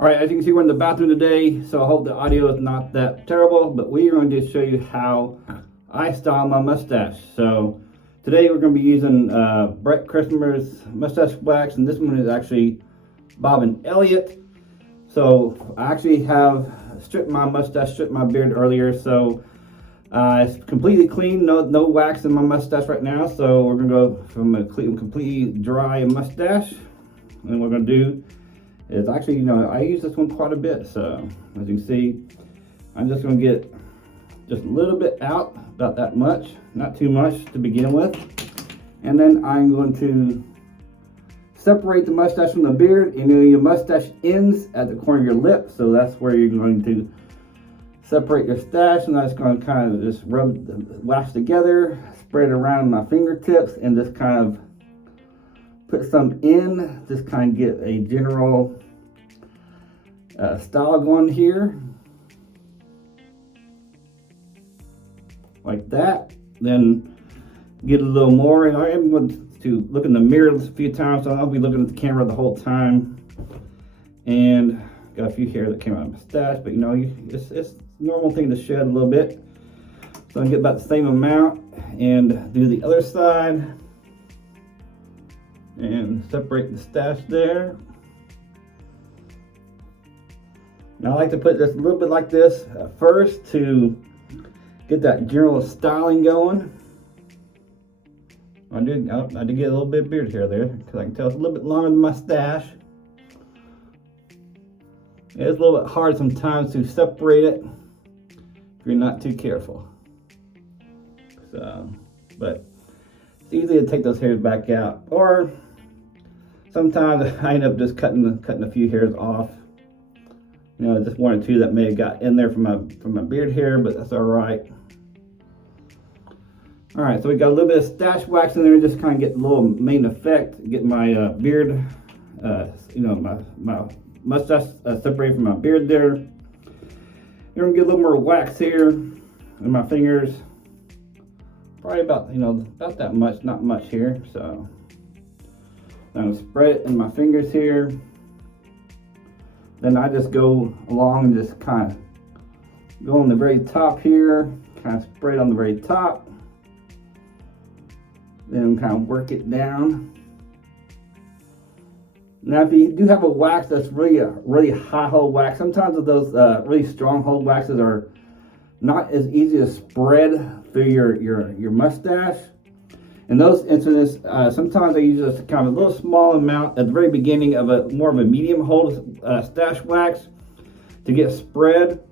All right, as you can see, we're in the bathroom today, so I hope the audio is not that terrible, but we are going to show you how I style my mustache. So today we're going to be using Bret Chrismer's mustache wax, and this one is actually Bob and Elliot. So I actually have stripped my mustache, stripped my beard earlier, so it's completely clean, no wax in my mustache right now. So we're going to go from a completely dry mustache, and what we're going to do is actually, I use this one quite a bit. So as you can see, I'm just going to get just a little bit out, about that much, not too much to begin with. And then I'm going to separate the mustache from the beard. Your mustache ends at the corner of your lip, so that's where you're going to separate your stash. And I'm just going to kind of just rub the wax together, spread it around my fingertips, and just kind of put some in, just kind of get a general style going here, like that. Then get a little more, and I am going to look in the mirror a few times, so I'll be looking at the camera the whole time. And got a few hair that came out of my mustache, but it's a normal thing to shed a little bit. So I get about the same amount and do the other side. And separate the stash there. Now I like to put this a little bit like this first to get that general styling going. I did get a little bit of beard hair there because I can tell it's a little bit longer than my stash. It's a little bit hard sometimes to separate it if you're not too careful. So, but it's easy to take those hairs back out, or sometimes I end up just cutting a few hairs off. Just one or two that may have got in there from my beard hair, but that's all right. All right, so we got a little bit of stash wax in there, just kind of get a little main effect, get my beard, my mustache separated from my beard there. You're gonna get a little more wax here in my fingers. Probably about about that much, not much here. So I'm gonna spread it in my fingers here. Then I just go along and just kind of go on the very top here, kind of spread on the very top. Then kind of work it down. Now, if you do have a wax that's really high hold wax, sometimes those really strong hold waxes are not as easy to spread through your mustache. In those instances, sometimes I use just kind of a little small amount at the very beginning of more of a medium hold stash wax to get spread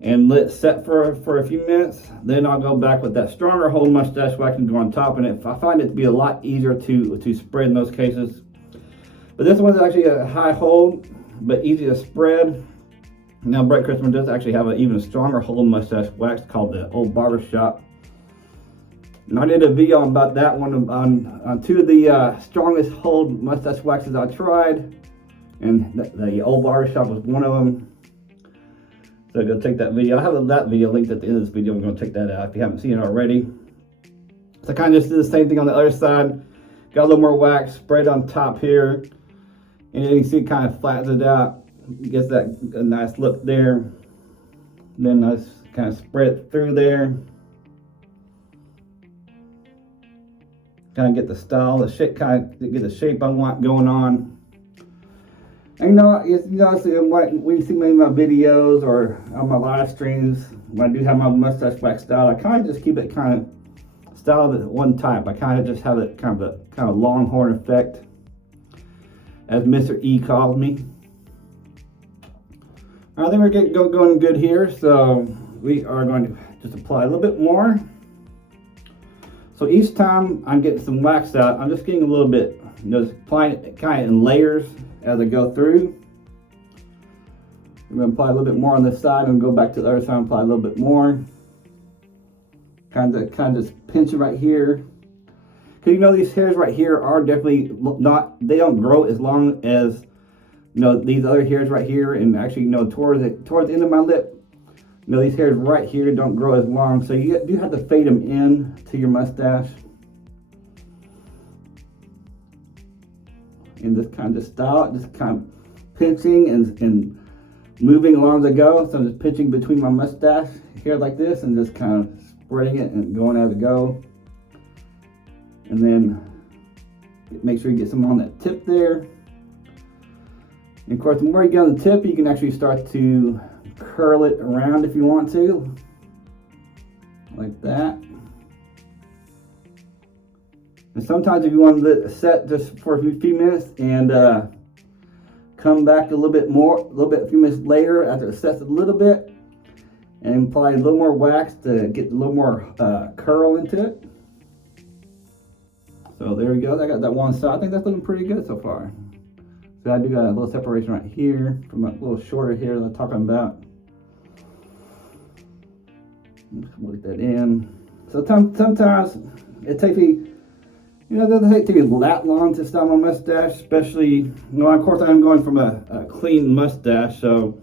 and let it set for a few minutes. Then I'll go back with that stronger hold mustache wax and go on top, and I find it to be a lot easier to spread in those cases. But this one's actually a high hold, but easy to spread. Now, Bret Chrismer does actually have an even stronger hold mustache wax called the Old Barbershop. And I did a video about that one on two of the strongest hold mustache waxes I tried, and the Old Barbershop was one of them. So go take that video. I have that video linked at the end of this video. I'm going to check that out if you haven't seen it already. So I kind of just did the same thing on the other side. Got a little more wax, sprayed on top here, and you can see it kind of flattens it out. Gets that a nice look there. Then I just kind of spread it through there. Kind of get the style, the shape, kind of get the shape I want going on. And when you see me in my videos or on my live streams, when I do have my mustache wax style, I kind of just keep it kind of styled at one type. I kind of just have it kind of longhorn effect, as Mr. E calls me. I think we're going good here, so we are going to just apply a little bit more. So each time I'm getting some wax out, I'm just getting a little bit, just applying it kind of in layers as I go through. I'm going to apply a little bit more on this side and go back to the other side and apply a little bit more. Kind of just pinch it right here. Because these hairs right here are definitely they don't grow as long as these other hairs right here, and actually towards the end of my lip, these hairs right here don't grow as long, so you do have to fade them in to your mustache. And just kind of style it, just kind of pinching and moving along the go. So I'm just pinching between my mustache here like this and just kind of spreading it and going as it go. And then make sure you get some on that tip there. And of course, the more you get on the tip, you can actually start to curl it around if you want to, like that. And sometimes if you want to let it set just for a few minutes and come back a little bit, a few minutes later after it sets a little bit, and apply a little more wax to get a little more curl into it. So there we go. I got that one side. I think that's looking pretty good so far. So I do got a little separation right here from a little shorter here that I'm talking about. Work that in. So sometimes it takes me, it doesn't take me that long to style my mustache, especially, of course I'm going from a clean mustache, so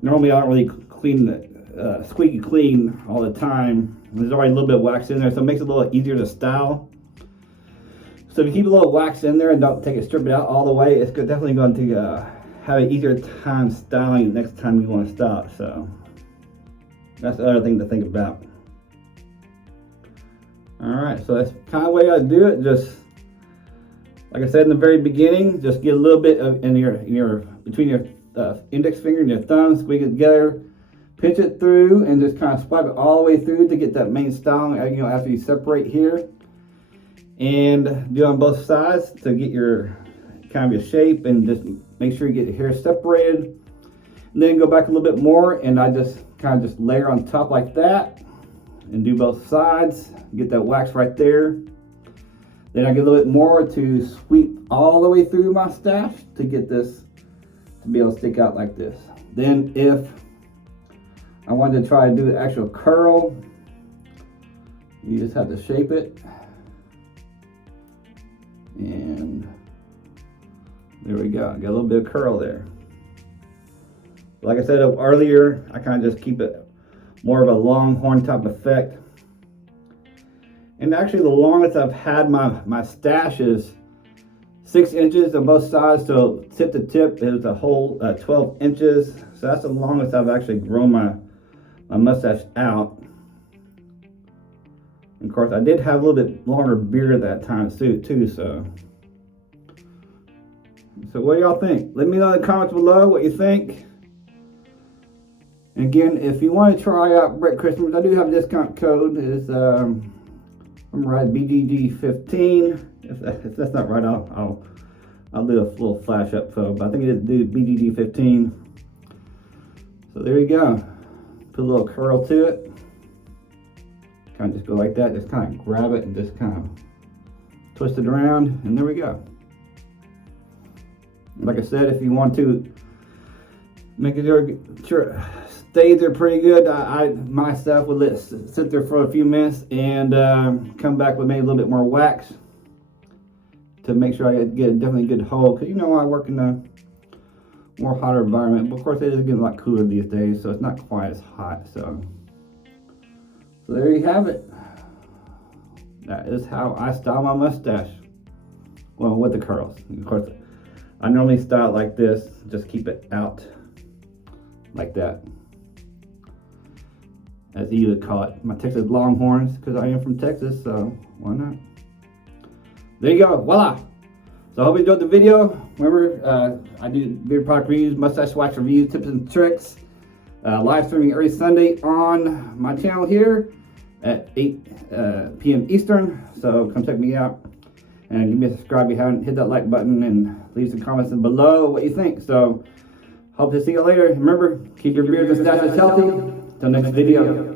normally I don't really clean squeaky clean all the time. There's already a little bit of wax in there, so it makes it a little easier to style. So if you keep a little wax in there and don't strip it out all the way, it's definitely going to have an easier time styling next time you want to style it. So that's the other thing to think about. Alright, so that's kind of the way I do it. Just like I said in the very beginning, just get a little bit of in your between your index finger and your thumb, squeeze it together, pinch it through, and just kind of swipe it all the way through to get that main styling. After you separate here, and do on both sides to get your kind of your shape, and just make sure you get your hair separated. And then go back a little bit more, and I just kind of just layer on top like that, and do both sides. Get that wax right there. Then I get a little bit more to sweep all the way through my stash to get this to be able to stick out like this. Then if I wanted to try to do the actual curl, you just have to shape it. And there we go. Got a little bit of curl there. Like I said earlier, I kind of just keep it more of a longhorn type effect. And actually the longest I've had my stash is 6 inches on both sides. So tip to tip is a whole 12 inches. So that's the longest I've actually grown my mustache out. And of course, I did have a little bit longer beard that time too, so what do y'all think? Let me know in the comments below what you think. And again, if you want to try out Bret Chrismer, I do have a discount code. It's I'm right, BGG15. If that's not right, I'll do a little flash up photo, but I think it is BGG15. So there you go. Put a little curl to it. Kind of just go like that, just kind of grab it and just kind of twist it around, and there we go. Like I said, if you want to make sure it stays there pretty good, I myself would let it sit there for a few minutes and come back with maybe a little bit more wax to make sure I get a definitely good hold, because I work in a more hotter environment, but of course it is getting a lot cooler these days, so it's not quite as hot. So there you have it. That is how I style my mustache. Well, with the curls. Of course, I normally style it like this. Just keep it out like that. As you would call it. My Texas Longhorns, because I am from Texas, so why not? There you go. Voila. So I hope you enjoyed the video. Remember, I do beard product reviews, mustache wax reviews, tips and tricks. Live streaming every Sunday on my channel here at 8 p.m. Eastern. So come check me out and give me a subscribe if you haven't. Hit that like button and leave some comments below what you think. So hope to see you later. Remember, keep your beards and mustaches healthy. Till next video.